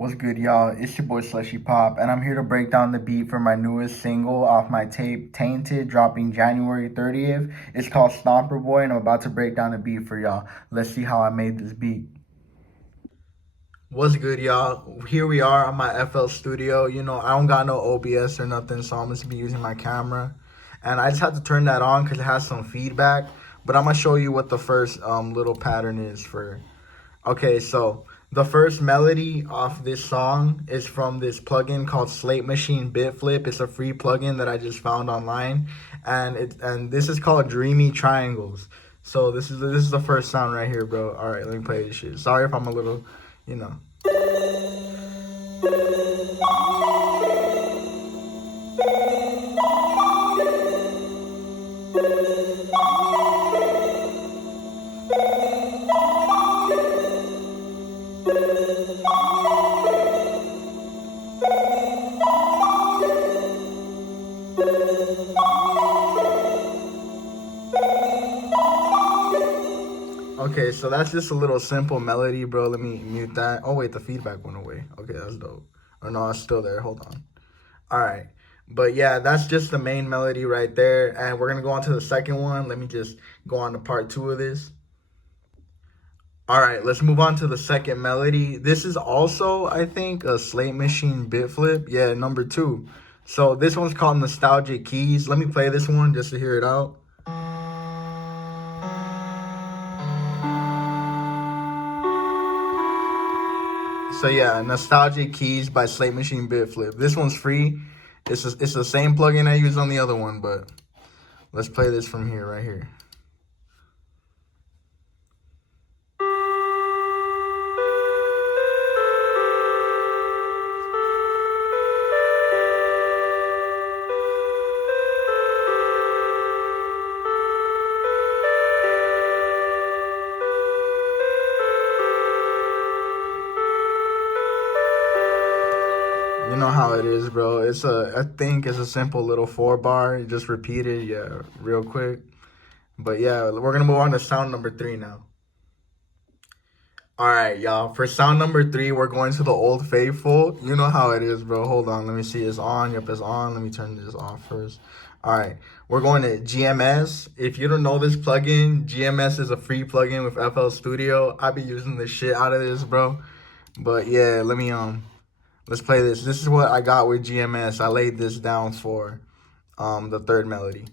What's good, y'all? It's your boy Slushipop, and I'm here to break down the beat for my newest single off my tape, Tainted, dropping January 30th. It's called Stomper Boy, and I'm about to break down the beat for y'all. Let's see how I made this beat. What's good, y'all? Here we are on my FL Studio. You know, I don't got no OBS or nothing, so I'm just be using my camera. And I just had to turn that on because it has some feedback. But I'm going to show you what the first little pattern is for. Okay, so the first melody off this song is from this plugin called Slate Machine Bit Flip. It's a free plugin that I just found online, and this is called Dreamy Triangles. So this is the first sound right here, bro. All right, let me play this shit. Sorry if I'm a little, you know. Okay, so that's just a little simple melody, bro. Let me mute that. Oh, wait, the feedback went away. Okay, that's dope. Or no, it's still there. Hold on. All right. But yeah, that's just the main melody right there. And we're going to go on to the second one. Let me just go on to part 2 of this. All right, let's move on to the second melody. This is also, I think, a Slate Machine Bit Flip. Yeah, number 2. So this one's called Nostalgic Keys. Let me play this one just to hear it out. So yeah, Nostalgic Keys by Slate Machine Bit Flip. This one's free. It's the same plugin I used on the other one, but let's play this from here, right here. You know how it is, bro. I think it's a simple little 4-bar. You just repeat it, yeah, real quick. But yeah, we're gonna move on to sound number 3 now. All right, y'all. For sound number 3, we're going to the Old Faithful. You know how it is, bro. Hold on, let me see. It's on. Yep, it's on. Let me turn this off first. All right, we're going to GMS. If you don't know this plugin, GMS is a free plugin with FL Studio. I be using the shit out of this, bro. But yeah, let's play this. This is what I got with GMS. I laid this down for the third melody.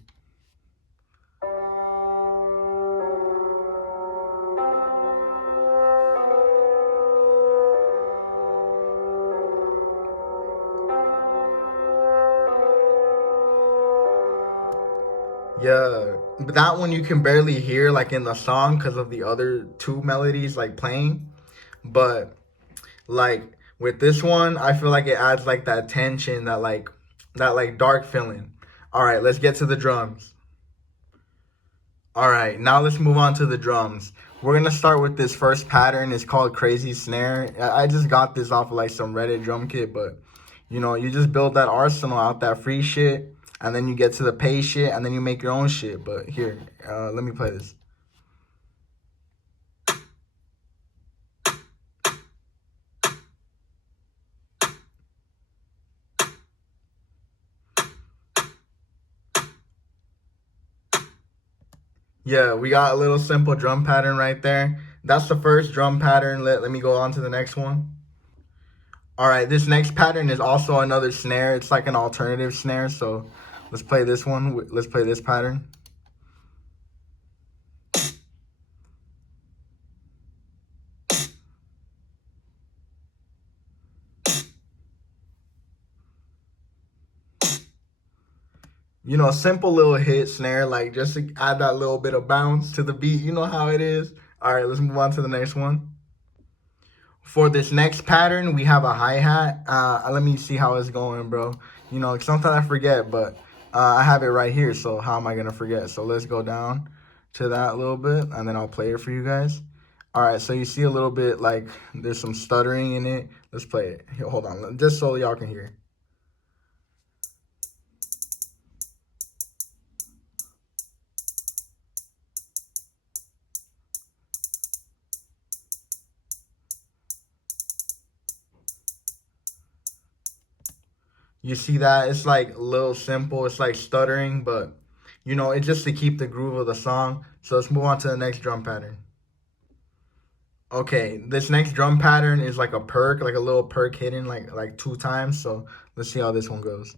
Yeah, but that one you can barely hear like in the song because of the other 2 melodies like playing. But like with this one, I feel like it adds like that tension, that dark feeling. All right, let's get to the drums. All right, now let's move on to the drums. We're gonna start with this first pattern. It's called Crazy Snare. I just got this off of like some Reddit drum kit, but you know, you just build that arsenal out, that free shit, and then you get to the pay shit, and then you make your own shit. But here, let me play this. Yeah, we got a little simple drum pattern right there. That's the first drum pattern. Let me go on to the next one. All right, this next pattern is also another snare. It's like an alternative snare. So let's play this one. Let's play this pattern. You know, simple little hit snare, like just to add that little bit of bounce to the beat. You know how it is. All right, let's move on to the next one. For this next pattern, we have a hi-hat. Let me see how it's going, bro. You know, sometimes I forget, but I have it right here. So how am I going to forget? So let's go down to that a little bit, and then I'll play it for you guys. All right, so you see a little bit like there's some stuttering in it. Let's play it. Here, hold on, just so y'all can hear. You see that? It's like a little simple. It's like stuttering, but it's just to keep the groove of the song. So let's move on to the next drum pattern. Okay, this next drum pattern is like a perk, like a little perk hidden like 2 times. So let's see how this one goes.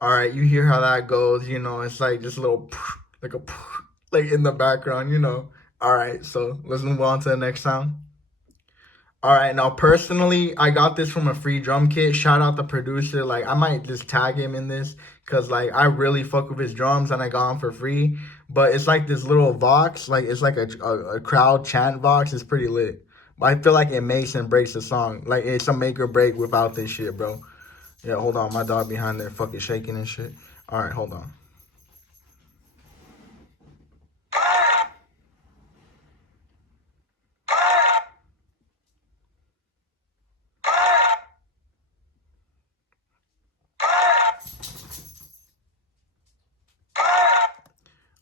All right, you hear how that goes, it's like just a little like a like in the background. All right, so let's move on to the next sound. All right, now personally, I got this from a free drum kit. Shout out the producer. Like, I might just tag him in this because, like, I really fuck with his drums and I got him for free. But it's like this little vox, like, it's like a crowd chant vox. It's pretty lit. But I feel like it makes and breaks the song. Like, it's a make or break without this shit, bro. Yeah, hold on. My dog behind there fucking shaking and shit. All right, hold on.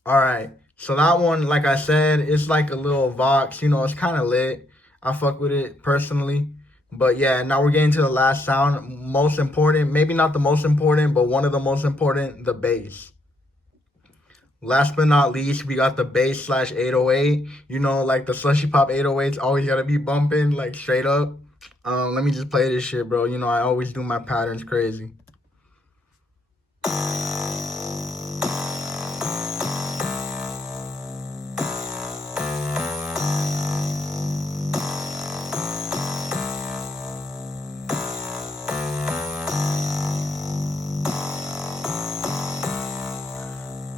All right. So that one, like I said, it's like a little Vox. It's kind of lit. I fuck with it personally. But yeah, now we're getting to the last sound. Most important, maybe not the most important, but one of the most important, the bass. Last but not least, we got the bass slash 808. Like the Slushipop 808s always gotta be bumping, like straight up. Let me just play this shit, bro. I always do my patterns crazy.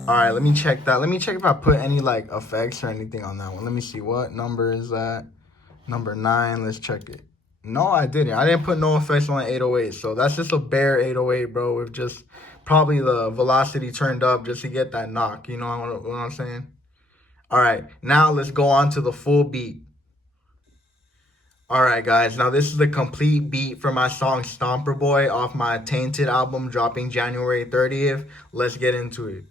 All right, let me check that. Let me check if I put any like effects or anything on that one. Let me see. What number is that? Number 9. Let's check it. No, I didn't. I didn't put no effects on the 808. So that's just a bare 808, bro, with just probably the velocity turned up just to get that knock. You know what I'm saying? All right, now let's go on to the full beat. All right, guys. Now this is the complete beat for my song "Stomper Boy" off my Tainted album dropping January 30th. Let's get into it.